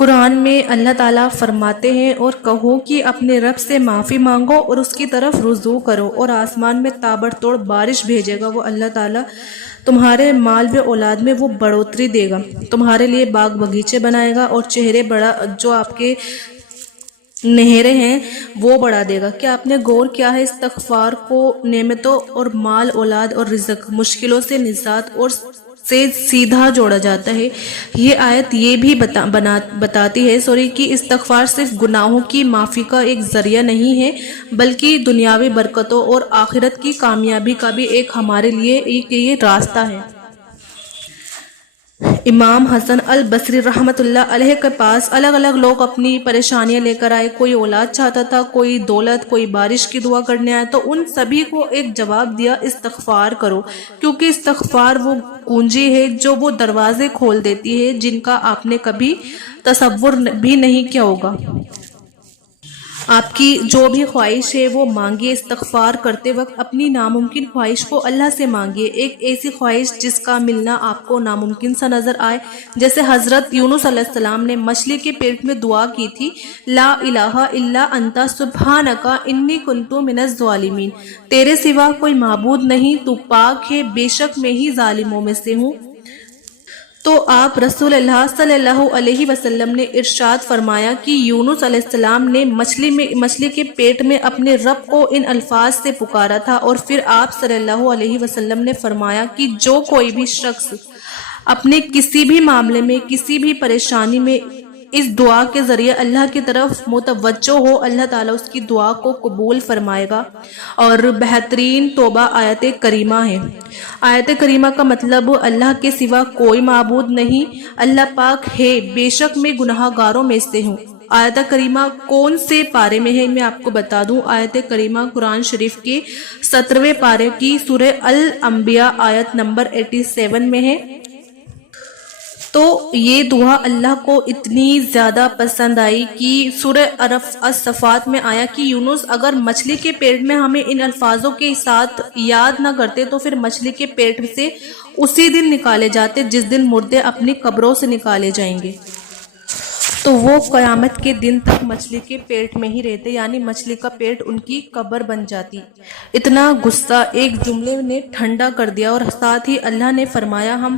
قرآن میں اللہ تعالیٰ فرماتے ہیں اور کہو کہ اپنے رب سے معافی مانگو اور اس کی طرف رجوع کرو، اور آسمان میں تابڑ توڑ بارش بھیجے گا وہ اللہ تعالیٰ، تمہارے مال و اولاد میں وہ بڑھوتری دے گا، تمہارے لیے باغ باغیچے بنائے گا، اور چہرے بڑا جو آپ کے نہریں ہیں وہ بڑھا دے گا۔ کیا آپ نے غور کیا ہے استغفار کو نعمتوں اور مال اولاد اور رزق، مشکلوں سے نجات اور سے سیدھا جوڑا جاتا ہے۔ یہ آیت یہ بھی بتاتی ہے کہ استغفار صرف گناہوں کی معافی کا ایک ذریعہ نہیں ہے، بلکہ دنیاوی برکتوں اور آخرت کی کامیابی کا بھی ایک ہمارے لیے ایک یہ راستہ ہے۔ امام حسن البصری رحمۃ اللہ علیہ کے پاس الگ الگ لوگ اپنی پریشانیاں لے کر آئے، کوئی اولاد چاہتا تھا، کوئی دولت، کوئی بارش کی دعا کرنے آیا، تو ان سبھی کو ایک جواب دیا، استغفار کرو، کیونکہ استغفار وہ کنجی ہے جو وہ دروازے کھول دیتی ہے جن کا آپ نے کبھی تصور بھی نہیں کیا ہوگا۔ آپ کی جو بھی خواہش ہے وہ مانگیے، استغفار کرتے وقت اپنی ناممکن خواہش کو اللہ سے مانگیے، ایک ایسی خواہش جس کا ملنا آپ کو ناممکن سا نظر آئے، جیسے حضرت یونس علیہ السلام نے مچھلی کے پیٹ میں دعا کی تھی، لا الہ الا انت سبحانک انی کنت من الظالمین، تیرے سوا کوئی معبود نہیں، تو پاک ہے، بے شک میں ہی ظالموں میں سے ہوں۔ تو آپ رسول اللہ صلی اللہ علیہ وسلم نے ارشاد فرمایا کہ یونس علیہ السلام نے مچھلی کے پیٹ میں اپنے رب کو ان الفاظ سے پکارا تھا، اور پھر آپ صلی اللہ علیہ وسلم نے فرمایا کہ جو کوئی بھی شخص اپنے کسی بھی معاملے میں، کسی بھی پریشانی میں اس دعا کے ذریعے اللہ کی طرف متوجہ ہو، اللہ تعالیٰ اس کی دعا کو قبول فرمائے گا۔ اور بہترین توبہ آیت کریمہ ہے۔ آیت کریمہ کا مطلب اللہ کے سوا کوئی معبود نہیں، اللہ پاک ہے، بے شک میں گناہ گاروں میں سے ہوں۔ آیت کریمہ کون سے پارے میں ہے میں آپ کو بتا دوں، آیت کریمہ قرآن شریف کے 17ویں پارے کی سورہ الانبیاء آیت نمبر 87 میں ہے۔ تو یہ دعا اللہ کو اتنی زیادہ پسند آئی کہ سورہ الصفات میں آیا کہ یونس اگر مچھلی کے پیٹ میں ہمیں ان الفاظوں کے ساتھ یاد نہ کرتے تو پھر مچھلی کے پیٹ سے اسی دن نکالے جاتے جس دن مردے اپنی قبروں سے نکالے جائیں گے، تو وہ قیامت کے دن تک مچھلی کے پیٹ میں ہی رہتے، یعنی مچھلی کا پیٹ ان کی قبر بن جاتی۔ اتنا غصہ ایک جملے نے ٹھنڈا کر دیا، اور ساتھ ہی اللہ نے فرمایا ہم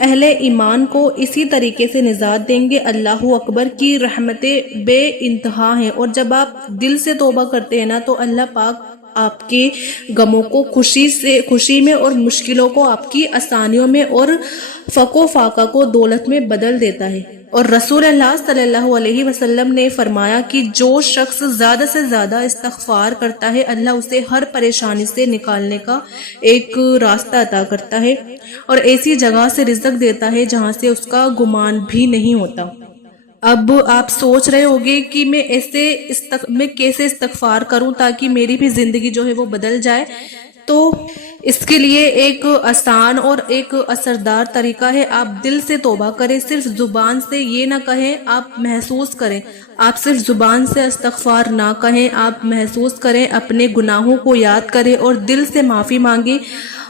اہل ایمان کو اسی طریقے سے نجات دیں گے، اللہ اکبر کی رحمتیں بے انتہا ہیں۔ اور جب آپ دل سے توبہ کرتے ہیں نا تو اللہ پاک آپ کے غموں کو خوشی میں اور مشکلوں کو آپ کی آسانیوں میں اور فقر و فاقہ کو دولت میں بدل دیتا ہے۔ اور رسول اللہ صلی اللہ علیہ وسلم نے فرمایا کہ جو شخص زیادہ سے زیادہ استغفار کرتا ہے اللہ اسے ہر پریشانی سے نکالنے کا ایک راستہ عطا کرتا ہے، اور ایسی جگہ سے رزق دیتا ہے جہاں سے اس کا گمان بھی نہیں ہوتا۔ اب آپ سوچ رہے ہوگے کہ میں کیسے استغفار کروں تاکہ میری بھی زندگی جو ہے وہ بدل جائے، تو اس کے لیے ایک آسان اور ایک اثردار طریقہ ہے، آپ دل سے توبہ کریں، صرف زبان سے یہ نہ کہیں، آپ محسوس کریں، آپ صرف زبان سے استغفار نہ کہیں، آپ محسوس کریں، اپنے گناہوں کو یاد کریں اور دل سے معافی مانگیں۔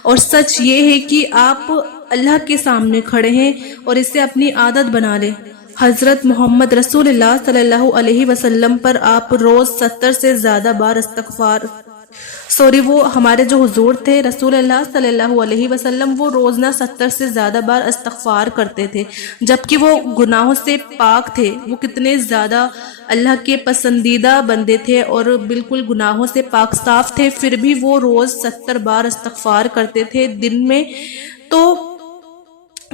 اور سچ یہ ہے کہ آپ اللہ کے سامنے کھڑے ہیں اور اسے اپنی عادت بنا لیں۔ حضرت محمد رسول اللہ صلی اللہ علیہ وسلم پر آپ روز 70 سے زیادہ بار وہ ہمارے جو حضور تھے رسول اللہ صلی اللہ علیہ وسلم، وہ روزانہ 70 سے زیادہ بار استغفار کرتے تھے، جبکہ وہ گناہوں سے پاک تھے۔ وہ کتنے زیادہ اللہ کے پسندیدہ بندے تھے اور بالکل گناہوں سے پاک صاف تھے، پھر بھی وہ روز 70 بار استغفار کرتے تھے دن میں۔ تو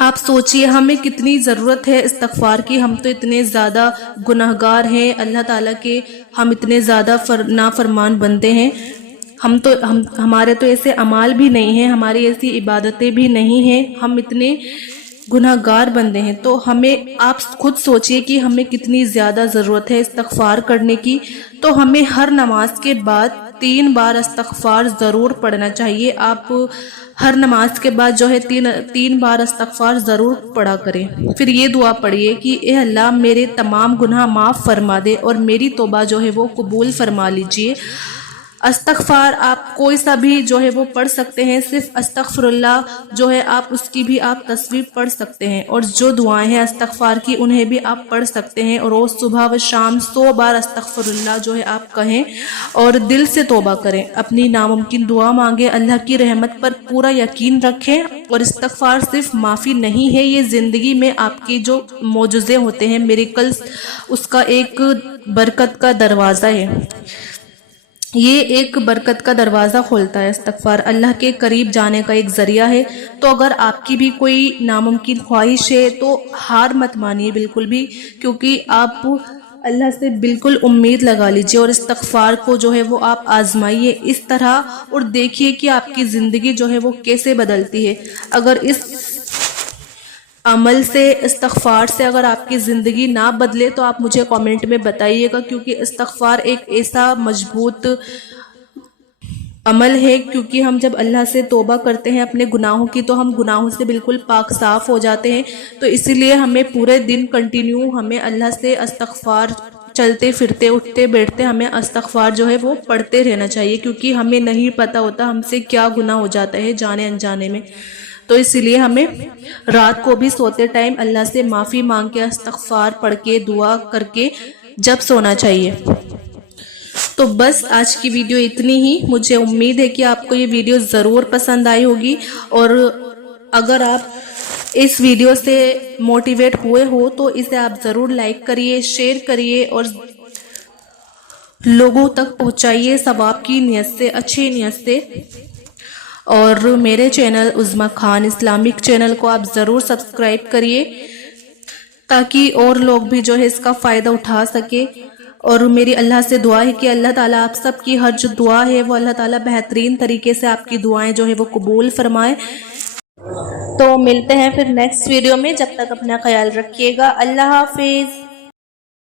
آپ سوچئے ہمیں کتنی ضرورت ہے استغفار کی، ہم تو اتنے زیادہ گناہگار ہیں اللہ تعالیٰ کے، ہم اتنے زیادہ نافرمان بندے ہیں، ہمارے تو ایسے اعمال بھی نہیں ہیں، ہماری ایسی عبادتیں بھی نہیں ہیں، ہم اتنے گناہگار بندے ہیں۔ تو آپ خود سوچئے کہ ہمیں کتنی زیادہ ضرورت ہے استغفار کرنے کی۔ تو ہمیں ہر نماز کے بعد 3 بار استغفار ضرور پڑھنا چاہیے۔ آپ ہر نماز کے بعد جو ہے 3 بار استغفار ضرور پڑھا کریں، پھر یہ دعا پڑھیے کہ اے اللہ میرے تمام گناہ معاف فرما دے اور میری توبہ جو ہے وہ قبول فرما لیجئے۔ استغفار آپ کوئی سا بھی جو ہے وہ پڑھ سکتے ہیں، صرف استغفر اللہ جو ہے آپ اس کی بھی آپ تصویر پڑھ سکتے ہیں، اور جو دعائیں ہیں استغفار کی انہیں بھی آپ پڑھ سکتے ہیں، اور روز صبح و شام 100 بار استغفر اللہ جو ہے آپ کہیں اور دل سے توبہ کریں، اپنی ناممکن دعا مانگیں، اللہ کی رحمت پر پورا یقین رکھیں۔ اور استغفار صرف معافی نہیں ہے، یہ زندگی میں آپ کے جو معجزے ہوتے ہیں، میریکلز، اس کا ایک برکت کا دروازہ ہے، یہ ایک برکت کا دروازہ کھولتا ہے۔ استغفار اللہ کے قریب جانے کا ایک ذریعہ ہے۔ تو اگر آپ کی بھی کوئی ناممکن خواہش ہے تو ہار مت مانیے بالکل بھی، کیونکہ آپ اللہ سے بالکل امید لگا لیجئے اور استغفار کو جو ہے وہ آپ آزمائیے اس طرح، اور دیکھیے کہ آپ کی زندگی جو ہے وہ کیسے بدلتی ہے۔ اگر اس عمل سے، استغفار سے اگر آپ کی زندگی نہ بدلے تو آپ مجھے کامنٹ میں بتائیے گا، کیونکہ استغفار ایک ایسا مضبوط عمل ہے، کیونکہ ہم جب اللہ سے توبہ کرتے ہیں اپنے گناہوں کی تو ہم گناہوں سے بالکل پاک صاف ہو جاتے ہیں۔ تو اسی لیے ہمیں پورے دن کنٹینیو ہمیں اللہ سے استغفار، چلتے پھرتے اٹھتے بیٹھتے ہمیں استغفار جو ہے وہ پڑھتے رہنا چاہیے، کیونکہ ہمیں نہیں پتہ ہوتا ہم سے کیا گناہ ہو جاتا ہے جانے انجانے میں۔ تو اسی لیے ہمیں رات کو بھی سوتے ٹائم اللہ سے معافی مانگ کے، استغفار پڑھ کے، دعا کر کے جب سونا چاہیے۔ تو بس آج کی ویڈیو اتنی ہی، مجھے امید ہے کہ آپ کو یہ ویڈیو ضرور پسند آئی ہوگی، اور اگر آپ اس ویڈیو سے موٹیویٹ ہوئے ہو تو اسے آپ ضرور لائک کریے، شیئر کریے اور لوگوں تک پہنچائیے ثواب کی نیت سے، اچھی نیت سے۔ اور میرے چینل عظمیٰ خان اسلامک چینل کو آپ ضرور سبسکرائب کریے، تاکہ اور لوگ بھی جو ہے اس کا فائدہ اٹھا سکے۔ اور میری اللہ سے دعا ہے کہ اللہ تعالیٰ آپ سب کی ہر جو دعا ہے وہ اللہ تعالیٰ بہترین طریقے سے آپ کی دعائیں جو ہے وہ قبول فرمائے۔ تو ملتے ہیں پھر نیکسٹ ویڈیو میں، جب تک اپنا خیال رکھیے گا، اللہ حافظ۔